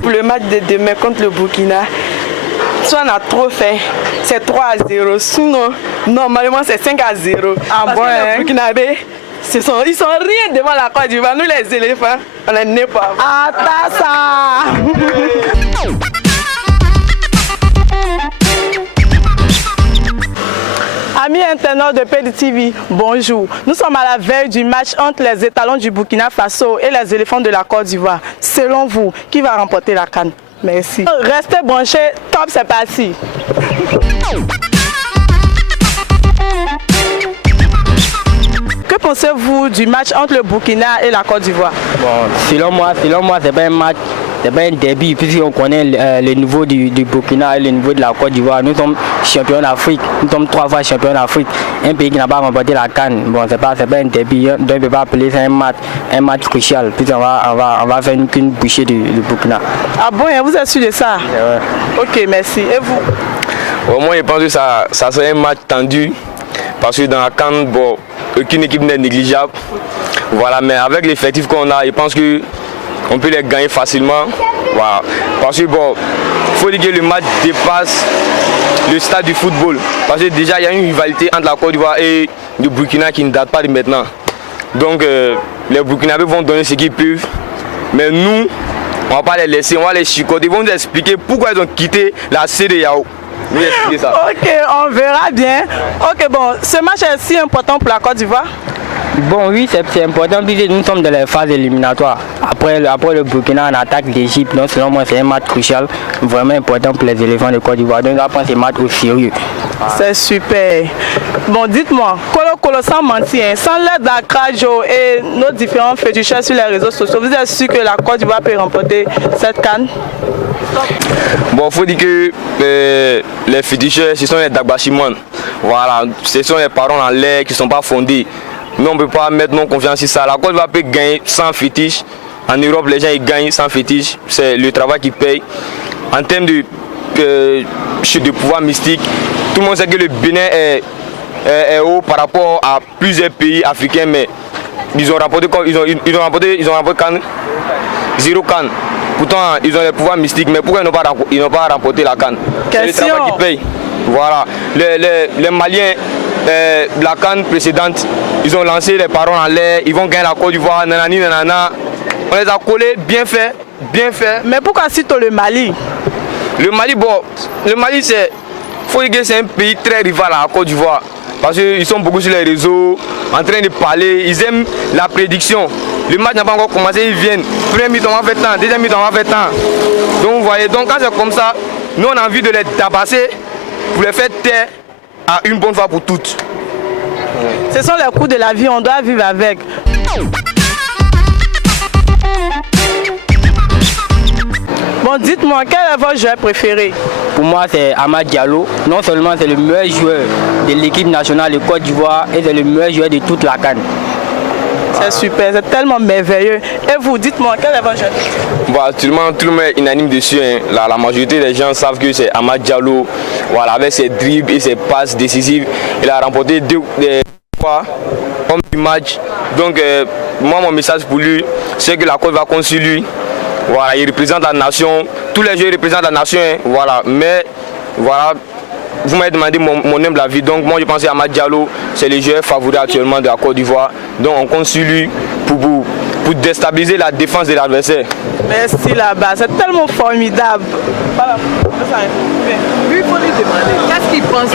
Pour le match de demain contre le Burkina, soit on a trop fait, c'est 3-0. Sinon, normalement c'est 5-0. Ah parce bon, que les hein? Burkinabés, ils sont rien devant la Côte d'Ivoire. Nous les éléphants, on est nés pas. Ah, t'as ça. Amis internautes de PDTV, bonjour. Nous sommes à la veille du match entre les étalons du Burkina Faso et les éléphants de la Côte d'Ivoire. Selon vous, qui va remporter la CAN? Merci. Restez branchés, top, c'est parti. Que pensez-vous du match entre le Burkina et la Côte d'Ivoire? Bon, selon moi, c'est pas un match, c'est pas un derby, puisqu'on connaît le niveau du Burkina et le niveau de la Côte d'Ivoire. Nous sommes champions d'Afrique, nous sommes 3 fois champions d'Afrique. Un pays qui n'a pas remporté la CAN, bon, c'est pas un derby, donc on ne peut pas appeler ça un match crucial, puisqu'on va faire qu'une bouchée du Burkina. Ah bon, vous êtes sûr de ça? Ouais. Ok, merci. Et vous? Moi, je pense que ça serait un match tendu, parce que dans la CAN, bon, aucune équipe n'est négligeable. Voilà, mais avec l'effectif qu'on a, je pense qu'on peut les gagner facilement. Voilà. Parce que bon, il faut dire que le match dépasse le stade du football. Parce que déjà, il y a une rivalité entre la Côte d'Ivoire et le Burkina qui ne date pas de maintenant. Donc, les Burkinabés vont donner ce qu'ils peuvent. Mais nous, on ne va pas les laisser, on va les chicoter. Ils vont nous expliquer pourquoi ils ont quitté la CEDEAO. Nous expliquer ça. Ok, on verra bien. Ok, bon, ce match est si important pour la Côte d'Ivoire? Bon, oui, c'est important puisque nous sommes dans les phases éliminatoires. Après le Burkina, on attaque l'Égypte. Donc, selon moi, c'est un match crucial, vraiment important pour les éléphants de Côte d'Ivoire. Donc, on va prendre ce match au sérieux. C'est super. Bon, dites-moi, Colo, sans mentir, sans l'aide d'Akrajo et nos différents féticheurs sur les réseaux sociaux, vous êtes sûr que la Côte d'Ivoire peut remporter cette CAN? Bon, il faut dire que les féticheurs, ce sont les Dagbashimon. Voilà, ce sont les parents en l'air qui ne sont pas fondés. Nous, on ne peut pas mettre nos confiance sur ça. La Côte d'Ivoire peut gagner sans fétiche. En Europe, les gens ils gagnent sans fétiche. C'est le travail qui paye. En termes de pouvoir mystique, tout le monde sait que le Bénin est haut par rapport à plusieurs pays africains, mais ils ont remporté CAN, 0 CAN. Pourtant, ils ont le pouvoir mystique, mais pourquoi ils n'ont pas remporté la CAN? C'est le travail qui paye. Voilà. Les Maliens, la CAN précédente, ils ont lancé les parents en l'air, ils vont gagner la Côte d'Ivoire, nanani, nanana. On les a collés, bien fait, bien fait. Mais pourquoi citons le Mali? Le Mali, bon, le Mali, faut dire que c'est un pays très rival à la Côte d'Ivoire. Parce qu'ils sont beaucoup sur les réseaux, en train de parler, ils aiment la prédiction. Le match n'a pas encore commencé, ils viennent. Premier mi-temps, on va faire temps, deuxième mi-temps, on va faire temps. Donc vous voyez, donc quand c'est comme ça, nous on a envie de les tabasser pour les faire taire à une bonne fois pour toutes. Ce sont les coups de la vie, on doit vivre avec. Bon, dites-moi, quel est votre joueur préféré? Pour moi, c'est Amad Diallo. Non seulement c'est le meilleur joueur de l'équipe nationale de Côte d'Ivoire et c'est le meilleur joueur de toute la CAN. C'est super, c'est tellement merveilleux. Et vous, dites-moi, quel est votre joueur? Bon, actuellement, tout le monde est unanime dessus. Hein. La majorité des gens savent que c'est Amad Diallo. Voilà, avec ses dribbles et ses passes décisives, il a remporté 2 fois comme du match. Donc, moi, mon message pour lui, c'est que la Côte va compter sur lui. Voilà, il représente la nation. Tous les joueurs représentent la nation. Hein. Voilà, mais voilà. Vous m'avez demandé mon humble avis, donc moi je pense qu'Amad Diallo c'est le joueur favori actuellement de la Côte d'Ivoire. Donc on compte sur lui pour déstabiliser la défense de l'adversaire. Merci là-bas, c'est tellement formidable. Voilà. Lui, il faut lui demander qu'est-ce qu'il pense.